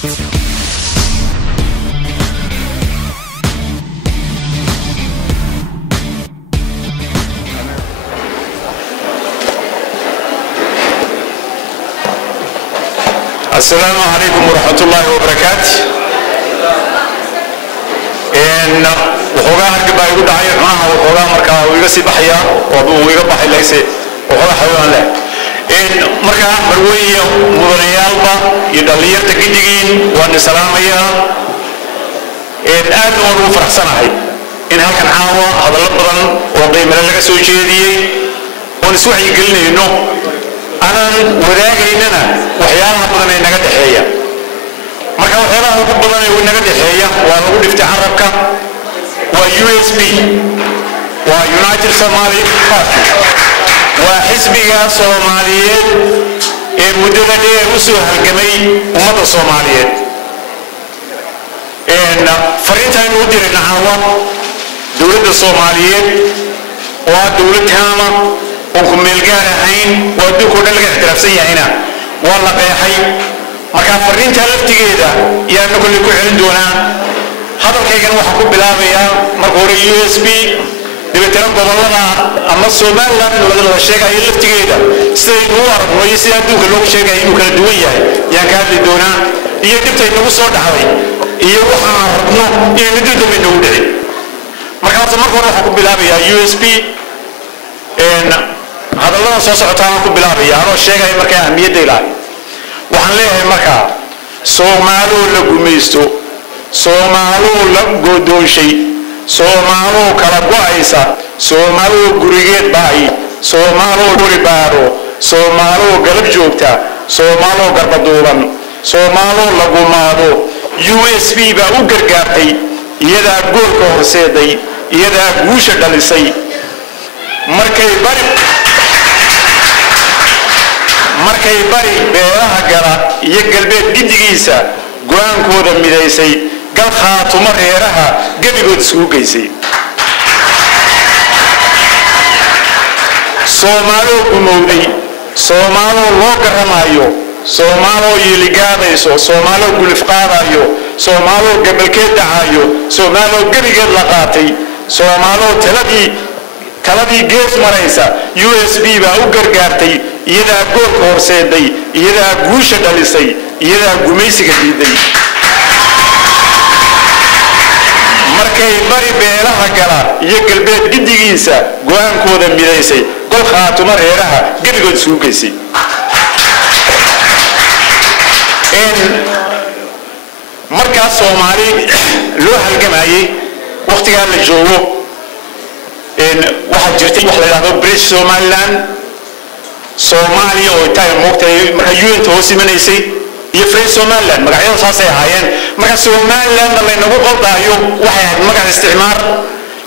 السلام عليكم ورحمة الله وبركاته. إن وحوجا هرجع يقول دعية معها وحوجا مركا ويقصي بحيا ويقص بحي ليس وحوجا حيوان لا. إن مركا مروية مدنيال با يدلير تجدين وان سلامية. إن أنا ورو فرحسنا هاي. إن هالكن عاوة هذا البرن وقيم لنا سويشيدي ونسوي يقولني إنه أنا وذاكريننا وحيانا بدنا نقد حياة. مركا وحيانا بدنا نقد حياة ونقول افتح ربك و USB ويونايتد سومالي وحزبية صوماليين مدرجة رسوها الجميع ومدى الصوماليين. إن فريتها نودر النعوة دولة الصوماليين ودولة هامة وكم ملقانا عين ودوكو نلقى احترافسية هنا والله بيحي مركا فرين تلفتي كده يعني نقول لكم عندنا هذا الكيكن وحكو بلابيا مركوري USB دبترم بضلنا أما الصومال لا نقول الشيء هاي لفتي كده سيدوار ويسيا دوك لوك شيء هاي نقول الدوية يعني كان لدونا يدبت إنه صوت حوي يروح عرضنا يندو من نودي مركا مركوري وحكو بلابيا USB إن هذا الله صوص عطانا كبلابي أنا الشيء هاي مركا أهمية ديلا وحن ليه مركا سومالو لقميستو سومالو لقودون شيء سومالو كلابو عيسى سومالو غريجيت باي سومالو غريبارو سومالو قلب جوبتا سومالو قربدوران سومالو لقومادو USB با وقرقاتي يدا قول كورسيدي يدا قوشة دالسي markay bari beeraha gala iyo galbeed gidigiisa go'aankooda midaysay gal khaatumo reeraha gabigood isugu geysay Soomaalo gumowday Soomaalo loo garamayo Soomaalo yiligaadayso Soomaalo gulif qaadayo Soomaalo gabalkeed dhacayo Soomaalo gabigeed la qaatay Soomaalo taladii gees maraysa USB baa u gargaartay iyada gool horseeday iyada guusha dhalisay iyada gumaysiga diiday markay bari beelaha gala iyo galbeed gidigiisa go'aankooda midaysay gol khaatumo reeraha gabigood isugu geysay markaas Soomaali loo halgamayay waqtiga la joogo واحد جرتي واحد له بريش سومالان سومالي أو تاي مقتى مكيون توسي من يسي يفرق سومالان مكيون صاصي هاين مكان سومالان الله ينقول قلدا يوم واحد مكان استعمار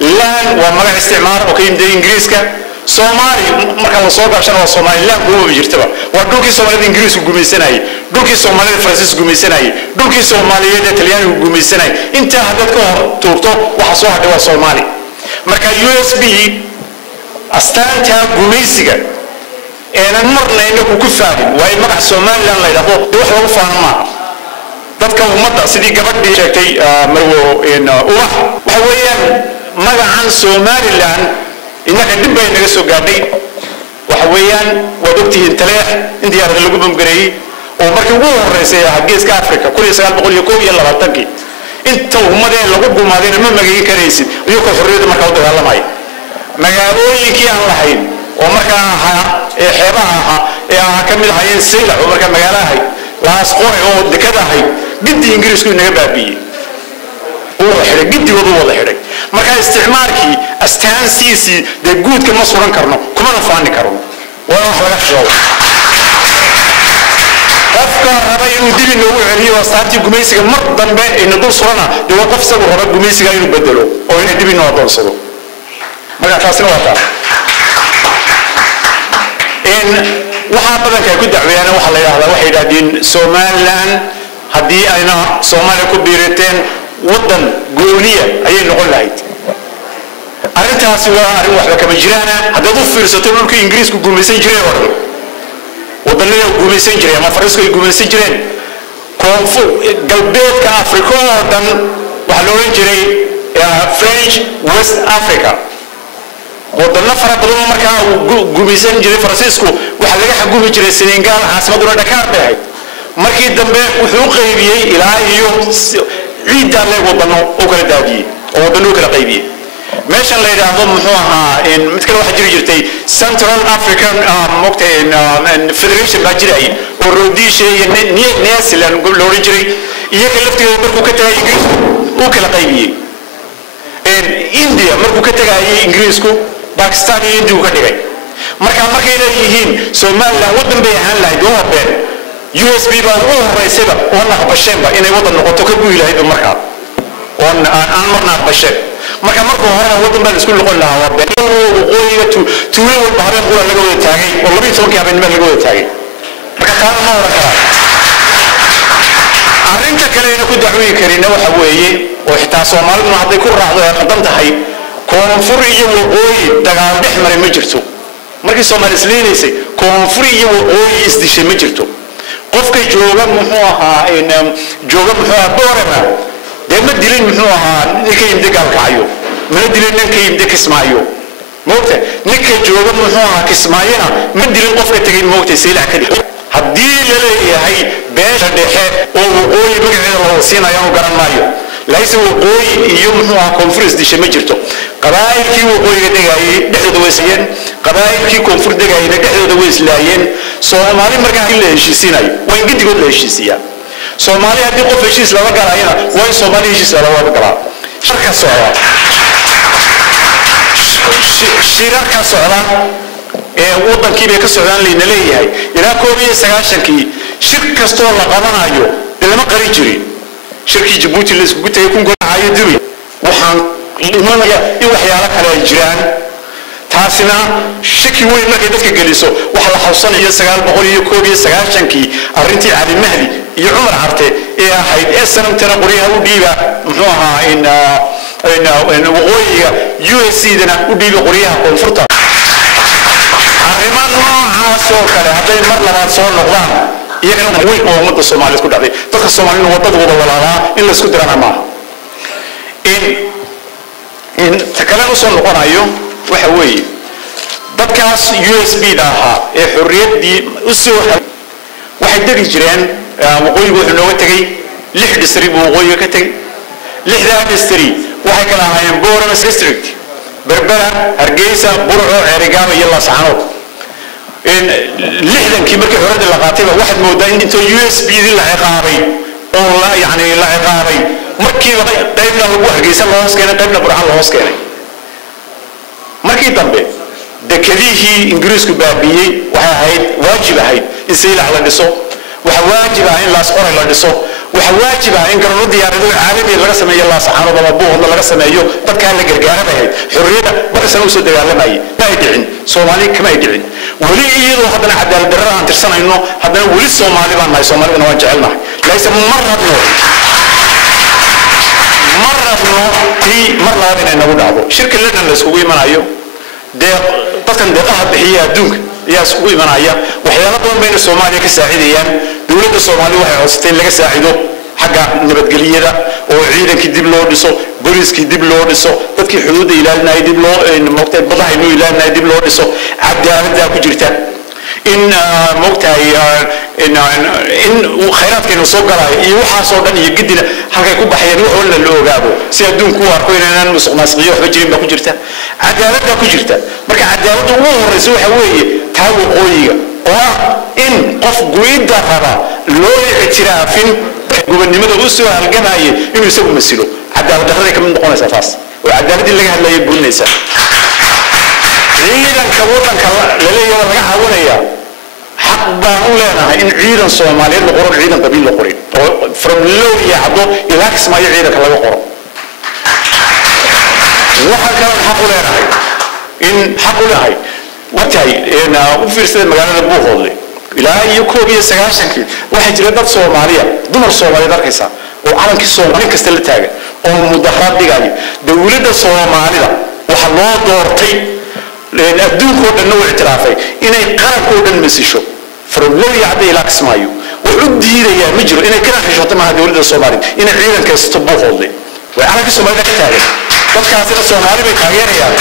لان ومكان استعمار وكيم ده إنجليز كا سومالي مكان الصوت عشان هو سومالي لان هو بيجرتبه ودوكي سومالي إنجليز وجوميسناي دوكي سومالي فرنسيس وجوميسناي دوكي سومالي إيطاليان وجوميسناي أنت هذاك تورتو وحصوها دوا سومالي marka USB astaanta gumaysiga ee marna inuu ku faafin way magac Soomaaliland la yiraahdo wax lagu faahmaa dadka ummadda sidii gabadhii sheegtay marwo waxa weeyaan magacan Soomaaliland inaka dib bay naga soo gaadhay waxa weeyaan wadogtiin taleex intii arag lagu bamgareeyay oo markii ugu horeysay Geeska Afrika 1921 inta ummadeen lagu gumaadeen ma magay kareysid iyo ka xorriyada markaa u dagaalamay magaalooyinkii aan lahayn oo markaa xeebaha ka mid ahaayeen Seylac oo markaa magaalaha laas qoray oo dekadahay gidi Ingiriisku inaga baabiyay oo xidhay gidi wada xidhay markaa isticmaalkii astaansiisi de guudka ma suran karno kuma faani karno waa wax laga shaqo qofka raba inuu dib inuu celiyo astaantii gumaysiga mar dambe in dul surana de waa qof isagu raba gumaysiga inuu bedelo oo inuu dib inuu adoonsado marka taasina waa taa in waxa badanka ku dacweeyaan waxa la yiraahdaa waxay yiraahdeen Soomaaliland hadii ayna Soomaaliya ku biiriteen wadan gooniya ayay noqon lahayd arintaasi waa arin waxba kama jiraan hadii uu fiirsato dhulka Ingiriisku gumaysan jiray wadannada gumaysan jiray ama Faransiisku gumaysan jireen koonfur galbeedka Afrika oo dhan waxa loo oran jiray French West Africa wadana fara badan markaa uu gumaysan jiray Faransiisku waxa laga xukumi jiray Senegal caasimaduna Dakar bay markii dambe wuxuu qaybiyay ilaa iyo ciidda leeg wadano oo kala daadiyay oo wadano kala qaybiyay meeshan la yiraahdo muxuu ahaa in mid kale waxa jiri jirtay Central African Federation baa jiray oo Rhodesia iyo Nyasaland loo oran jiray iyaga laftigeeda markuu ka tagay Ingiriisku uu kala qaybiyay India markuu ka tagay Ingiriisku Pakistan iyo India uu ka dhigay markay leeyihiin Soomaaliland wadan bay ahaan lahayd oo been USB baa u horeysayba oo naqbasheenba inay wadan noqoto ka guulahayd markaa oo aan marna basheen marka hore wadan baa isku noqon lahaa waa been oo tuulo walba habeen qura laga wada taagay oo 12 habeenimo laga wada taagay marka taan ma wada kara arrinta kale ee ku dacwooyi karina waxa weeye oo xitaa Soomaalidu hadday ku raacdo ay qadan tahay koonfur iyo waqooyi dagaal dhex maray ma jirto markii Soomaali isleeyaysay koonfur iyo waqooyi isdishay ma jirto qofka jooga muxuu ahaa Boorama dema dilin muxuu ahaa ninka imde galkaayo ma dilin ninka imde Kismaayo moogta ninka jooga muxuu ahaa Kismaayana ma dilin qofka tagay moogta Seylac ka dhig haddii la leeyahay beesha dhexe oo waqooyi magaceeda loo siinayo garan maayo laysa waqooyi iyo muxuu ahaa conference dishay ma jirto qabaa'ilkii waqooyiga degayay dhexdooda way islayeen qabaa'ilkii koonfur degayay dhexdooda way islaayeen Soomaali markaa la heshiisinayo waa in gidigood la heshiisiyaa Soomaali haddii qof heshiis laga galayna waa in Soomaali heshiis laga galaa shirarka socda ee wadankii bay ka socdaan leeyna leeyahay ilaa 1990kii shir kasto la qabanayo lama qari jirin shirkii Djibouti la isku tagay kun goonayo dibi waxaan imanaya in waxyaalo kale ay jiraan taasina shaki weyn markay dadka geliso waxa la xawsanayo 1991kii arrintii Ali Mahdi iyo Umar Carte ee ahayd sanadkana qoriyaha u dhiiba muxuu ahaa in waqooyiga USC-dana u dhiiba qoriyaha koonfurta arrimaha noocaas oo kale hadday mar labaad soo noqdaan iyagana way oo ummadda Soomaaliyeed ku dhacday dadka Soomaaliyeed wadadooda walaalaa in la isku dirana ma in takala soo noqonayo waxa weeye dadkaas USB daha ee xorriyadii u soo waxay degi jireen waqooyiga wuxuu nooga tagay 6 district waqooyiga ka tagay 6 district waxay kala ahaayeen Boorama district Berbera Hargeysa Burco Ceerigaabo iyo Laascaanood in 60kii markii xorriyada la qaatay waxaad moodaa in inta USB la ciqaabay oo la ciqaabay markii qaybna lagu Hargeysa loo hoos keenay qaybna Burco loo hoos keenay markii dambe dekadihii Ingiriisku baabiyay waxa ahayd waajib ahayd in Seylac la dhiso waxa waajib ah in Laasqoray la dhiso waxa waajib ah in garoon diyaarado caalami laga sameeyo Laascaanood ama Buuhoodna laga sameeyo dadka la gargaaranahay xorriyada barsan u soo dagaalamay ay dhicin Soomaali kama ay dhicin wali iyadoo haddana cadaalad darro aan tirsanayno haddana wali Soomaali baan nahay Soomaalidana waan jecelnahay laysa mar labaad inay nagu dhacdo shirka London la iskugu imanayo dadkan deeqaha bixiya adduunka ayaa iskugu imanaya waxyaalo badan bayna Soomaaliya ka saacidayaan dawladda Soomaaliya waxay codsatay laga saacido xagga nabadgelyada oo ciidankii dib loo dhiso booliskii dib loo dhiso dadkii xuduudda ilaalinayay dib loo moogtay badaha inuu ilaalinayay dib loo dhiso cadaaladda ku jirta in moogtay in khayraadkeena soo galay iyo waxa soo dhan iyo gidina halkay ku baxayeen wax la ogaado si adduunku u arko inaan musuqmaasuqiyo waxba jirin ba ku jirta cadaaladda ku jirta marka cadaaladdu ugu horeyso waxa weeye taa waqooyiga oo in qof guida qaba loo ictiraafin gobonnimada uu soo halgamay inuu isagu masilo cadaalad darrada ka mid noqonaysa taas oo cadaaladii laga hadlayo burinaysa ciidanka wadanka la leeyahay laga caawinaya xaq baan u leenahay in ciidan Soomaaliyeed la qoro ciidan qabiil la qorin oo from low iyo hado ilaa Kismaayo ciidanka laga qoro waxa kale xaq u leenahay in xaq u leeyahay watay u fiirsaday magaalada Buuhoodle ilaa iyo 1990kii waxa jira dad Soomaaliya dumar Soomaaliyeed arkaysa oo calankii Soomaali kasta la taagan oo mudaharaad dhigay dawladda Soomaalida waxa loo doortay adduunka oo dhan uu ictiraafay inay qaranka oo dhan masisho from low iyo hada ilaa Kismaayo وحدي يا مجرو إن كنا حشوت مع دولة الصومالي إن عيدا كاستبوه هذي وأنا كسومالي كتاعي بس كاسين الصومالي بيتغير يعني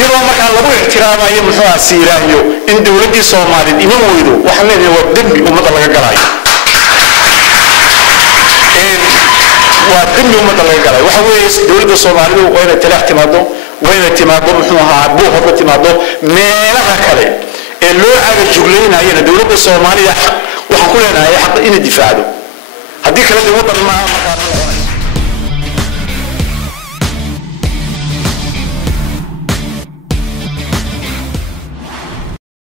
يروح مكان لبوه احترام أي محوا سيرانيو إن دولة الصومالي إمام ويدو وحنا نودني ومطلع جراي وقدم يوم الله يقال وحويس دولة الصومالية وين تلاح تمادو وين تمادو محوها عبوه هو تمادو مالها كله اللي على الجولين هي دولة الصومالية وحقولنا هي حق إن الدفاع هذيك اللي وطن ما